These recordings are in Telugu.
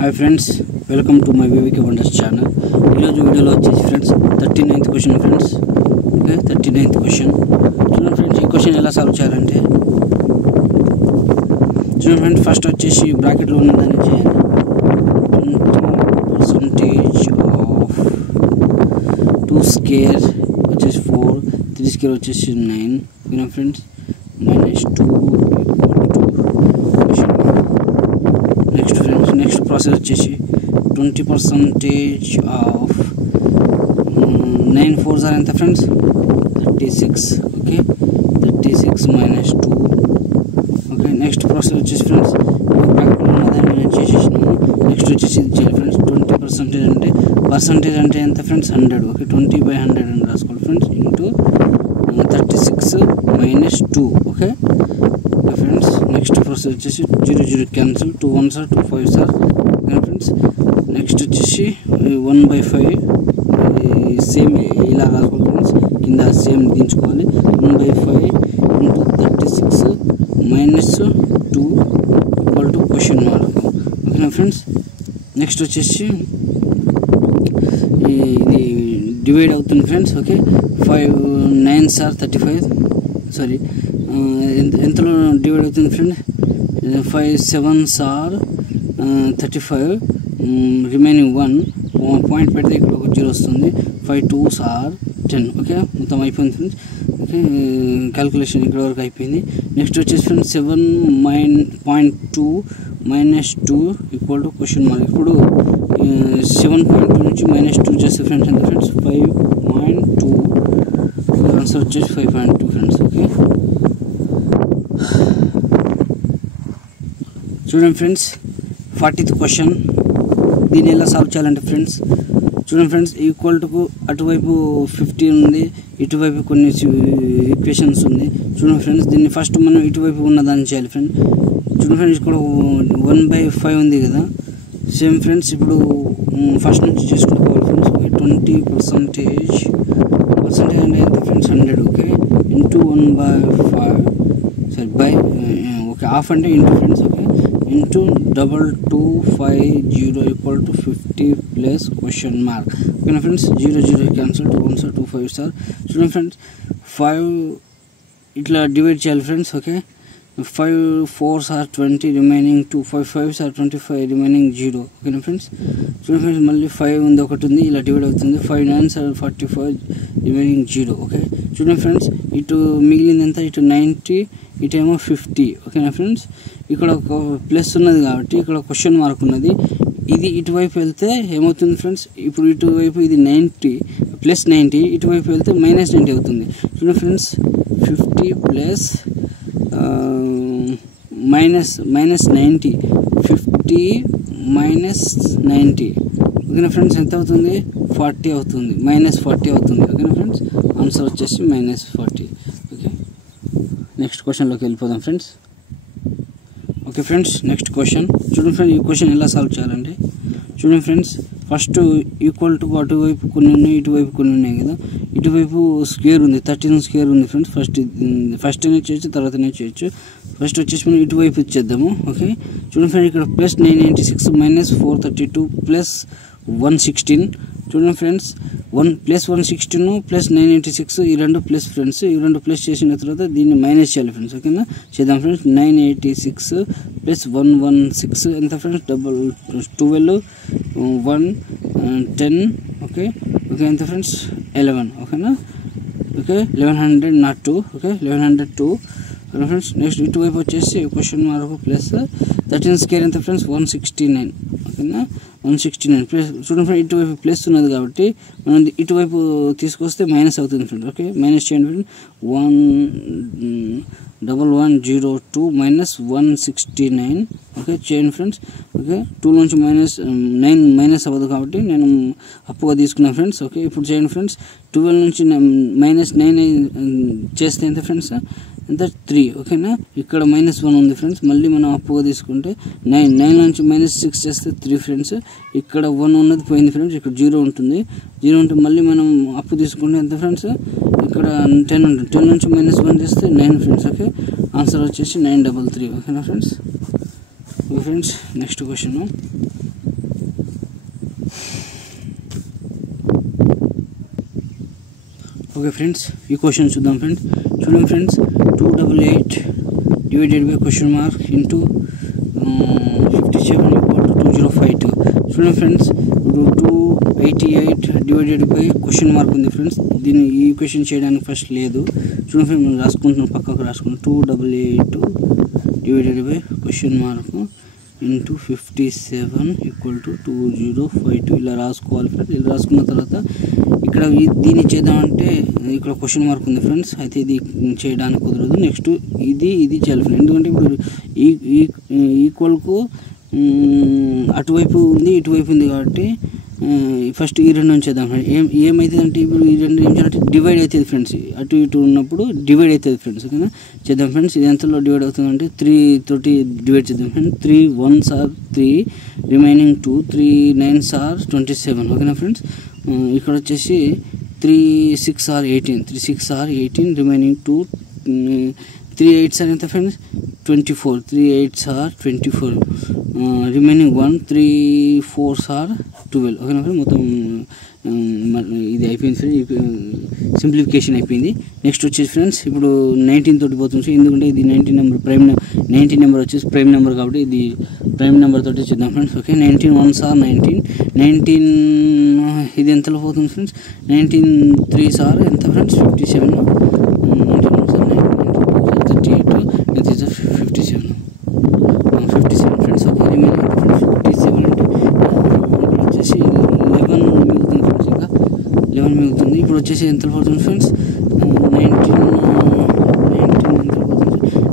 Hi friends, welcome to my VVK Wonders channel. ఈరోజు వీడియోలో వచ్చేసి friends 39th question friends. Okay 39th question. చూడండి ఫ్రెండ్స్, ఈ క్వశ్చన్ ఎలా సాల్వ్ చేయాలంటే చూడండి ఫ్రెండ్స్, ఫస్ట్ వచ్చేసి బ్రాకెట్లో ఉన్నదాన్ని చేయాలి. 20% ఆఫ్ 2 స్క్వేర్ వచ్చేసి 4, 3 స్క్వేర్ వచ్చేసి 9. ఓకేనా ఫ్రెండ్స్, -2 నెక్స్ట్ ప్రాసెస్ వచ్చేసి 20% ఆఫ్ 9 4s ఆర్ ఎంత friends 36. Okay 36 -2. Okay next process వచ్చేసి ఫ్రెండ్స్ బ్రాకెట్లో ఉన్నదాన్ని మనం చేసేసినాము. నెక్స్ట్ వచ్చేసి ఇది చేయాలి ఫ్రెండ్స్. 20% అంటే పర్సంటేజ్ అంటే ఎంత ఫ్రెండ్స్ 100. ఓకే 20/100 అని రాసుకోవాలి friends. Into 36 -2. Okay friends next process వచ్చేసి 0 0 cancel, 2 1s are 2 5s are friends. Next వచ్చేసి 1/5 సేమ్ ఇలా రాసుకోవాలి ఫ్రెండ్స్. కింద సేమ్ దించుకోవాలి. 1/5 into 36 -2 equal to question mark. ఓకేనా ఫ్రెండ్స్. నెక్స్ట్ వచ్చేసి ఇది డివైడ్ అవుతుంది friends. Okay 5 9s are 35. Sorry ఎంతలో డివైడ్ అవుతుంది friend 5 7s are 35. Remaining 1 point పెడితే ఇక్కడ ఒక 0 వస్తుంది. 5 2s ఆర్ 10. ఓకే మొత్తం అయిపోయింది ఫ్రెండ్స్. ఓకే క్యాల్కులేషన్ ఇక్కడ వరకు అయిపోయింది. నెక్స్ట్ వచ్చేసి friends 7.2 -2 equal to question mark. ఇప్పుడు 7.2 నుంచి -2 చేస్తే ఫ్రెండ్స్ ఎంత ఫ్రెండ్స్ 5.2. ఆన్సర్ వచ్చేసి 5.2 ఫ్రెండ్స్. ఓకే చూడండి ఫ్రెండ్స్ 40th క్వశ్చన్. దీన్ని ఎలా సాల్వ్ చేయాలంటే ఫ్రెండ్స్ చూడండి ఫ్రెండ్స్, ఈక్వల్ టు అటువైపు 15 ఉంది, ఇటువైపు కొన్ని ఈక్వేషన్స్ ఉంది. చూడండి ఫ్రెండ్స్, దీన్ని ఫస్ట్ మనం ఇటువైపు ఉన్నదాన్ని చేయాలి ఫ్రెండ్. చూడండి ఫ్రెండ్స్, ఇక్కడ 1/5 ఉంది కదా. సేమ్ ఫ్రెండ్స్ ఇప్పుడు ఫస్ట్ నుంచి చేసుకోవాలి ఫ్రెండ్స్. ఓకే 20% అంటే ఎంత ఫ్రెండ్స్ 100. ఓకే ఇంటూ 1/5 సరే బై ఓకే హాఫ్ అంటే into friends. Okay into 2250 equal to 50 plus question mark. ఓకేనా friends 0 0 cancel, 2 1s are 2 5s are. చూడండి ఫ్రెండ్స్ 5 ఇట్లా డివైడ్ చేయాలి friends. Okay 5 4s are 20, remaining 2 5 5s are 25, remaining 0. ఓకేనా ఫ్రెండ్స్. చూడండి ఫ్రెండ్స్ మళ్ళీ 5 ఉంది, ఒకటి ఉంది, ఇలా డివైడ్ అవుతుంది. 5 9s ఆర్ 45, రిమైనింగ్ 0. ఓకే చూడండి ఫ్రెండ్స్, ఇటు మిగిలింది ఎంత ఇటు 90, ఇటేమో 50. ఓకేనా ఫ్రెండ్స్, ఇక్కడ ఒక ప్లస్ ఉన్నది కాబట్టి ఇక్కడ క్వశ్చన్ మార్క్ ఉన్నది. ఇది ఇటువైపు వెళ్తే ఏమవుతుంది ఫ్రెండ్స్, ఇప్పుడు ఇటువైపు ఇది 90 ప్లస్ 90, ఇటువైపు వెళ్తే -90 అవుతుంది. చూడండి ఫ్రెండ్స్ 50 ప్లస్ -90 50 -90. ఓకేనా ఫ్రెండ్స్ ఎంత అవుతుంది 40 అవుతుంది, -40 అవుతుంది. ఓకేనా ఫ్రెండ్స్, ఆన్సర్ వచ్చేసి -40. ఓకే నెక్స్ట్ క్వశ్చన్లోకి వెళ్ళిపోదాం friends. Okay friends next question చూడండి ఫ్రెండ్స్, ఈ క్వశ్చన్ ఎలా సాల్వ్ చేయాలంటే చూడండి ఫ్రెండ్స్, ఫస్ట్ ఈక్వల్ టు అటువైపు కొన్ని ఉన్నాయి, ఇటువైపు కొన్ని ఉన్నాయి కదా. ఇటువైపు స్క్వేర్ ఉంది, 13 స్క్వేర్ ఉంది ఫ్రెండ్స్. ఫస్ట్ అయినా చేయొచ్చు, తర్వాతనే చేయొచ్చు. ఫస్ట్ వచ్చేసి మనం ఇటువైపు ఇచ్చేద్దాము. ఓకే చూడండి ఫ్రెండ్స్, ఇక్కడ ప్లస్ 996 -432 ప్లస్ 116. చూడండి ఫ్రెండ్స్ 116 ప్లస్ 996 ఈ రెండు ప్లస్ ఫ్రెండ్స్. ఈ రెండు ప్లస్ చేసిన తర్వాత దీన్ని మైనస్ చేయాలి ఫ్రెండ్స్. ఓకేనా చేద్దాం ఫ్రెండ్స్. 986 ప్లస్ 116 ఎంత ఫ్రెండ్స్ 12 1 10. ఓకే ఓకే ఎంత ఫ్రెండ్స్ 11. ఓకేనా okay 1100 not 2. Okay 1102 friends. Next ఇటువైపు వచ్చేసి క్వశ్చన్ మార్క్ ప్లస్ 13 స్క్వేర్ ఎంత ఫ్రెండ్స్ 169. ఓకేనా 169 ప్లస్. చూడండి ఫ్రెండ్ ఇటువైపు ప్లస్ ఉన్నది కాబట్టి మనం ఇటువైపు తీసుకొస్తే మైనస్ అవుతుంది ఫ్రెండ్. ఓకే మైనస్ చేయండి ఫ్రెండ్. 1102 -169. ఓకే చేయండి ఫ్రెండ్స్. ఓకే 2 నుంచి -9 మైనస్ అవ్వదు కాబట్టి నేను అప్పుగా తీసుకున్నాను ఫ్రెండ్స్. ఓకే ఇప్పుడు చేయండి ఫ్రెండ్స్. 12 నుంచి -9 చేస్తే ఎంత ఫ్రెండ్స్ ఎంత 3. ఓకేనా ఇక్కడ -1 ఉంది ఫ్రెండ్స్. మళ్ళీ మనం అప్పుగా తీసుకుంటే 9 నుంచి -6 చేస్తే 3 ఫ్రెండ్స్. ఇక్కడ 1 ఉన్నది పోయింది ఫ్రెండ్స్, ఇక్కడ 0 ఉంటుంది. 0 ఉంటే మళ్ళీ మనం అప్పు తీసుకుంటే ఎంత ఫ్రెండ్స్ ఇక్కడ 10 ఉంటుంది. 10 నుంచి -1 చేస్తే 9 ఫ్రెండ్స్. ఓకే ఆన్సర్ వచ్చేసి 933. ఓకేనా friends. Okay friends next question okay friends, ఈ క్వశ్చన్ చూద్దాం ఫ్రెండ్స్. చూడండి friends, 288 divided by question mark into 57 2052. చూడండి ఫ్రెండ్స్, ఇప్పుడు 288 డివైడెడ్ బై క్వశ్చన్ మార్క్ ఉంది ఫ్రెండ్స్. దీన్ని ఈ క్వశ్చన్ చేయడానికి ఫస్ట్ లేదు. చూడండి ఫ్రెండ్స్, మనం రాసుకుంటున్నాం, పక్కకు రాసుకుంటాం. 288 divided by question mark into 57 = 2052 ఇలా రాసుకోవాలి ఫ్రెండ్స్. ఇలా రాసుకున్న తర్వాత ఇక్కడ దీన్ని చేద్దామంటే ఇక్కడ క్వశ్చన్ మార్క్ ఉంది ఫ్రెండ్స్. అయితే ఇది చేయడానికి కుదరదు. నెక్స్ట్ ఇది చేయాలి ఫ్రెండ్స్. ఎందుకంటే ఇప్పుడు ఈక్వల్కు అటువైపు ఉంది ఇటువైపు ఉంది కాబట్టి ఫస్ట్ ఈ రెండు చేద్దాం ఫ్రెండ్స్. ఏమవుతుంది అంటే ఇప్పుడు ఈ రెండు ఏం చేయాలంటే డివైడ్ అవుతుంది ఫ్రెండ్స్. అటు ఇటు ఉన్నప్పుడు డివైడ్ అవుతుంది ఫ్రెండ్స్. ఓకేనా, చేద్దాం ఫ్రెండ్స్. ఇది ఎంతలో డివైడ్ అవుతుంది అంటే 3 తోటి డివైడ్ చేద్దాం friends. 3 1s are 3, remaining 2, 3 9s are 27. ఓకేనా ఫ్రెండ్స్. ఇక్కడ వచ్చేసి 3 6 are 18, 3 6 are 18, remaining 2, 3 8s are ఎంత friends 24, 3 8s are 24, remaining 1, 3 4s are 12. ఓకేనా ఫ్రెండ్స్, మొత్తం ఇది అయిపోయింది ఫ్రెండ్స్. సింప్లిఫికేషన్ అయిపోయింది. నెక్స్ట్ వచ్చేసి ఫ్రెండ్స్ ఇప్పుడు 19 తోటి పోతుంది. ఎందుకంటే ఇది 19 నెంబర్ ప్రైమ్ 19 నెంబర్ వచ్చేసి ప్రైమ్ నెంబర్ కాబట్టి ఇది ప్రైమ్ నెంబర్ తోటి చేద్దాం ఫ్రెండ్స్. ఓకే, 19 1s are 19 ఇది ఎంతలో పోతుంది ఫ్రెండ్స్. 19 3s are ఎంత friends 57, 19 1s are 19 2s are 38, 57 friends. Okay, remaining 57 అంటే ఇక్కడ వచ్చేసి 11 మిగులుతుంది ఫ్రెండ్స్. ఇంకా 11 మిగులుతుంది. ఇప్పుడు వచ్చేసి ఎంత పడుతుంది friends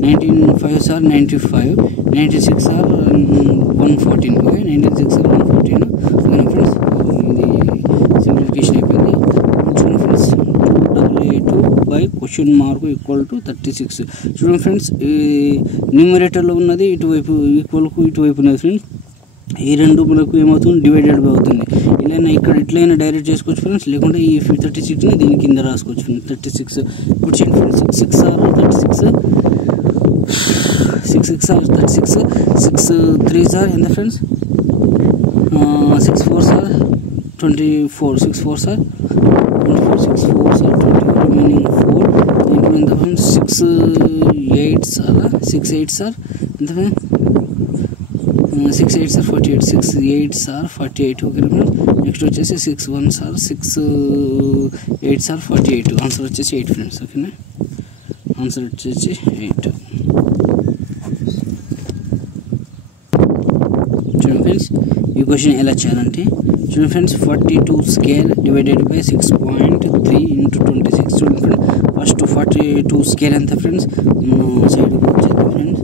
19 5s are 95, 96 are 114. Okay, 96 are 114. ఓకేనా ఫ్రెండ్స్, ఇది సింప్లిఫికేషన్ అయిపోయింది. చూడండి ఫ్రెండ్స్, 288 బై క్వశ్చన్ మార్క్ = 36. చూడండి ఫ్రెండ్స్, ఈ న్యూమరేటర్లో ఉన్నది ఇటువైపు ఈక్వల్కు ఇటువైపు ఉన్నది ఫ్రెండ్స్. ఈ రెండు మనకు ఏమవుతుంది డివైడెడ్ బై అవుతుంది. ఇలా ఇక్కడ ఎట్లయినా డైరెక్ట్ చేసుకోవచ్చు ఫ్రెండ్స్, లేకుంటే ఈ 36ని దీని కింద రాసుకోవచ్చు ఫ్రెండ్స్. 36 ఇప్పుడు చేయండి friends. 6 6 are 36, 6 6 are 36, 6 3s are ఎంత friends 6 4s are 24, 6 4s are 24, 6 4s are 24, remaining 4. ఇప్పుడు ఎంత ఫ్రెండ్స్ 6 8s are ఎంత friends 6 8s are 48, 6 8s are 48. Okay friends, next వచ్చేసి 6 1s are 6 8s are 48. Answer వచ్చేసి 8 ఫ్రెండ్స్. ఓకేనా, ఆన్సర్ వచ్చేసి 8. చూడండి ఫ్రెండ్స్, ఈ క్వశ్చన్ ఎలా చేయాలంటే చూడండి ఫ్రెండ్స్, 42 స్క్వేర్ డివైడెడ్ బై 6.3 × 26. చూడండి ఫ్రెండ్స్, ఫస్ట్ 42 స్క్వేర్ ఎంత ఫ్రెండ్స్ సైడ్కి వచ్చేది friends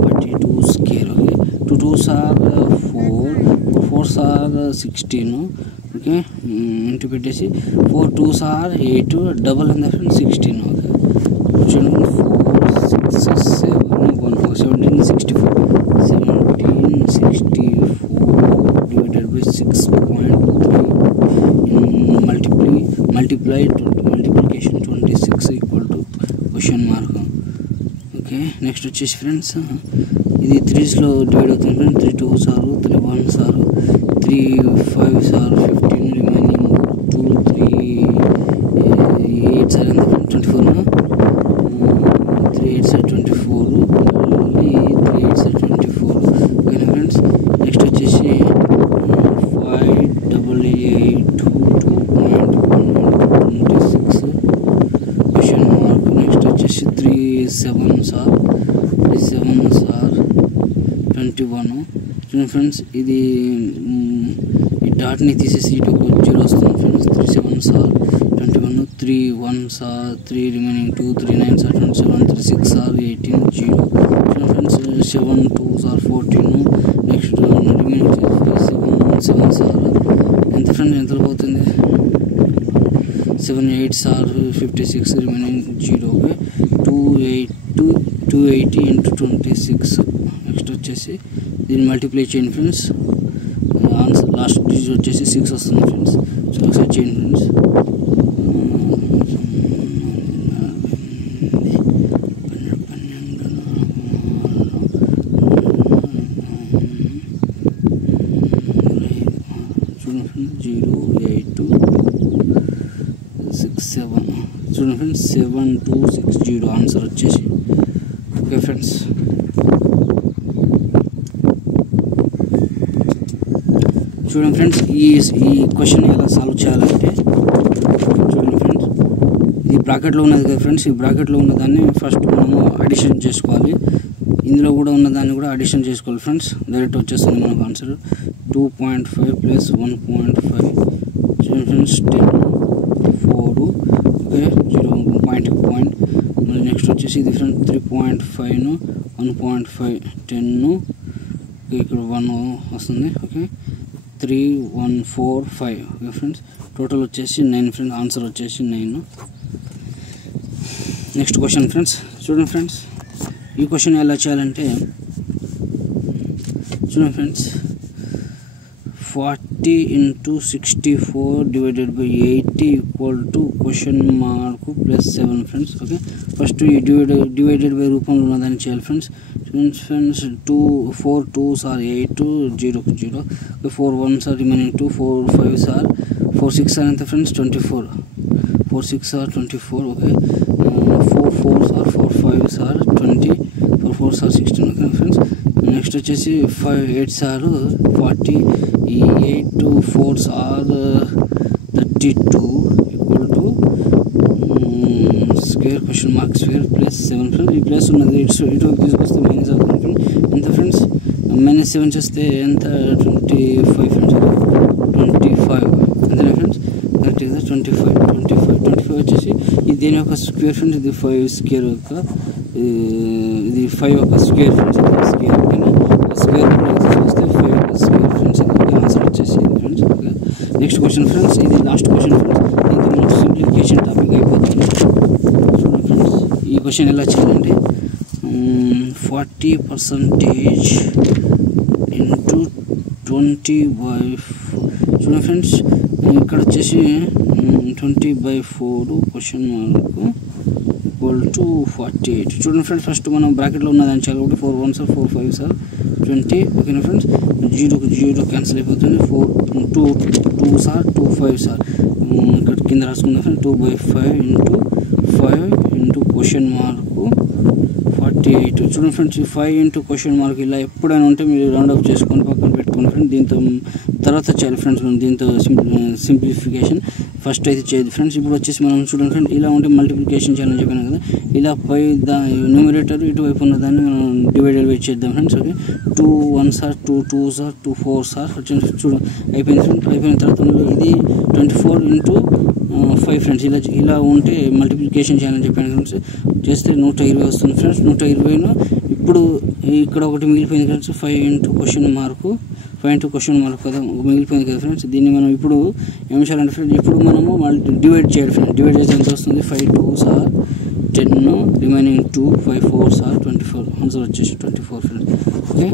42 square. Okay, 2 2s are 4, 4s are 16. Okay, into పెట్టేసి 4 2s are 8, డబల్ ఎంత ఫ్రెండ్స్ 16. ఓకే, చూడండి 4 6 7 1 1764 divided by 6.3 multiplication 26 = question mark. Okay, next వచ్చేసి ఫ్రెండ్స్ ఇది 3స్లో డివైడ్ అవుతుంది friends. 3 2s are 3 1s are 3 5s are 15, remaining 2 3 8s are 24. 3 8s are 24, మళ్ళీ 3 8s are 24. ఓకేనా ఫ్రెండ్స్, నెక్స్ట్ వచ్చేసి 588 2.126 క్వశ్చన్ మార్క్. నెక్స్ట్ వచ్చేసి 3 7s are 21. చూడండి ఫ్రెండ్స్, ఇది ఈ డాట్ని తీసేసి ఇటు ఒక 0 వస్తుంది friends. 3 7s are 21, 3 1s are 3, remaining 2, 3 9s are 27, 3 6 are 18 0. చూడండి friends, 7 2s are 14. Next remaining 7 7s are ఎంత ఫ్రెండ్స్ ఎంత పోతుంది 7 8s are 56, రిమైనింగ్ 0. 280 × 26. నెక్స్ట్ వచ్చేసి దీన్ని మల్టిప్లై చేయండి ఫ్రెండ్స్. ఆన్సర్ లాస్ట్ డిజిట్ వచ్చేసి 6 వస్తుంది ఫ్రెండ్స్. సో ఒకసారి చేయండి ఫ్రెండ్స్. 0 8 6 7 చూడండి ఫ్రెండ్స్ 7260 ఆన్సర్ వచ్చేసి. ఓకే ఫ్రెండ్స్, చూడండి ఫ్రెండ్స్ ఈ క్వశ్చన్ ఎలా సాల్వ్ చేయాలంటే చూడండి ఫ్రెండ్స్, ఇది బ్రాకెట్లో ఉన్నది కదా ఫ్రెండ్స్. ఈ బ్రాకెట్లో ఉన్నదాన్ని ఫస్ట్ మనము అడిషన్ చేసుకోవాలి, ఇందులో కూడా ఉన్నదాన్ని కూడా అడిషన్ చేసుకోవాలి ఫ్రెండ్స్. డైరెక్ట్ వచ్చేస్తుంది మనకు ఆన్సర్ 2.5 ప్లస్ 1.5 చూడండి ఫ్రెండ్స్ 10 4 ఓకే 0 పాయింట్ మళ్ళీ నెక్స్ట్ వచ్చేసి ఇది ఫ్రెండ్స్ 3.5 1.5 10 ఇక్కడ 1 వస్తుంది. ఓకే 3 1 4 5 ఓకే ఫ్రెండ్స్, టోటల్ వచ్చేసి 9 ఫ్రెండ్స్, ఆన్సర్ వచ్చేసి 9. నెక్స్ట్ క్వశ్చన్ ఫ్రెండ్స్, చూడండి ఫ్రెండ్స్ ఈ క్వశ్చన్ ఎలా చేయాలంటే చూడండి friends 40 into 64 divided by 80 equal to question mark plus 7 friends. Okay first ఈ డివైడెడ్ బై రూపంలో ఉన్నదాన్ని చేయాలి friends. Friends 4 2s are 8 0 0 4 1s are remaining 2 4 5s are 4 6 are ఎంత friends 24 4 6 are 24 okay 4 4s are 4 5s are 20 4 4s are 16 okay friends. Next వచ్చేసి 5 8s are 40 ఈ 8 4s are 32 equal to square question mark square plus 7 friends. ఈ ప్లస్ ఉన్నది ఇటు తీసుకొస్తే మైనస్ అవుతుంది ఎంత ఫ్రెండ్స్, -7 చేస్తే ఎంత 25 ఫ్రెండ్స్ 25 అంతేనా ఫ్రెండ్స్, కరెక్ట్గా 25 వచ్చేసి ఇది దేని యొక్క స్క్వేర్ ఫ్రెండ్స్, ఇది 5 స్క్వేర్ యొక్క ఇది 5 యొక్క స్క్వేర్ ఫ్రెండ్స్, ఇది స్క్వేర్ ఓకేనా, స్క్వేర్ తీసుకొస్తే 5 స్క్వేర్ ఫ్రెండ్స్, ఇది ఆన్సర్ వచ్చేసి ఇది friends. Okay next question friends, ఇది లాస్ట్ క్వశ్చన్ ఫ్రెండ్స్, దీంతో మనకు సింప్లిఫికేషన్ టాపిక్ అయిపోతుంది. చూడండి ఫ్రెండ్స్ ఈ క్వశ్చన్ ఎలా చేయాలంటే 40% ఇంటూ 20/4 చూడండి ఫ్రెండ్స్, ఇక్కడ వచ్చేసి 20/4 క్వశ్చన్ మార్క్ ఈక్వల్ టు 48. చూడండి ఫ్రెండ్స్ ఫస్ట్ మనం బ్రాకెట్లో ఉన్నదాన్ని చేయాలి కాబట్టి 4 1s are 4 5s are 20 ఓకేనా ఫ్రెండ్స్, 0 క్యాన్సిల్ అయిపోతుంది, 4 2 2s are 2 5s are ఇక్కడ కింద రాసుకుందాం friends 2/5 into 5 into question mark 48. చూడండి ఫ్రెండ్స్ 5 ఇంటూ క్వశ్చన్ మార్క్ ఇలా ఎప్పుడైనా ఉంటే మీరు రౌండ్ అప్ చేసుకొని పక్కన పెట్టుకోండి ఫ్రెండ్స్. దీంతో తర్వాత చేయాలి ఫ్రెండ్స్ మనం దీంతో సింప్లిఫికేషన్ ఫస్ట్ అయితే చేయదు ఫ్రెండ్స్. ఇప్పుడు వచ్చేసి మనం చూడండి ఫ్రెండ్స్ ఇలా ఉంటే మల్టిప్లికేషన్ చేయాలని చెప్పాను కదా, ఇలా పై న్యూమరేటర్ ఇటువైపు ఉన్నదాన్ని మనం డివైడెడ్ బై చేద్దాం friends. Okay 2 1s are 2 2s are 2 4s are చూడండి అయిపోయింది ఫ్రెండ్స్. అయిపోయిన తర్వాత ఇది 24 ఇంటూ 5 ఫ్రెండ్స్, ఇలా ఉంటే మల్టిప్లికేషన్ చేయాలని చెప్పాను ఫ్రెండ్స్. చేస్తే 120 వస్తుంది ఫ్రెండ్స్. 120ను ఇప్పుడు ఇక్కడ ఒకటి మిగిలిపోయింది ఫ్రెండ్స్, 5 ఇంటూ క్వశ్చన్ మార్క్ కదా మిగిలిపోయింది కదా ఫ్రెండ్స్. దీన్ని మనం ఇప్పుడు ఏం చేయాలంటే ఫ్రెండ్స్, ఇప్పుడు మనము డివైడ్ చేయాలి ఫ్రెండ్స్. డివైడ్ చేస్తే ఎంత వస్తుంది 5 2s are 10 remaining 2 5 4s are 24 answer వచ్చేసి 24 ఫ్రెండ్స్. ఓకే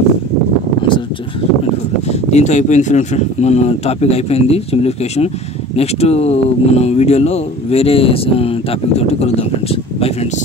ఆన్సర్ వచ్చేసి 24. దీంతో అయిపోయింది ఫ్రెండ్స్, మన టాపిక్ అయిపోయింది సింప్లిఫికేషన్. నెక్స్ట్ మన వీడియోలో వేరే టాపిక్ తోటి కలుద్దాం ఫ్రెండ్స్. Bye friends.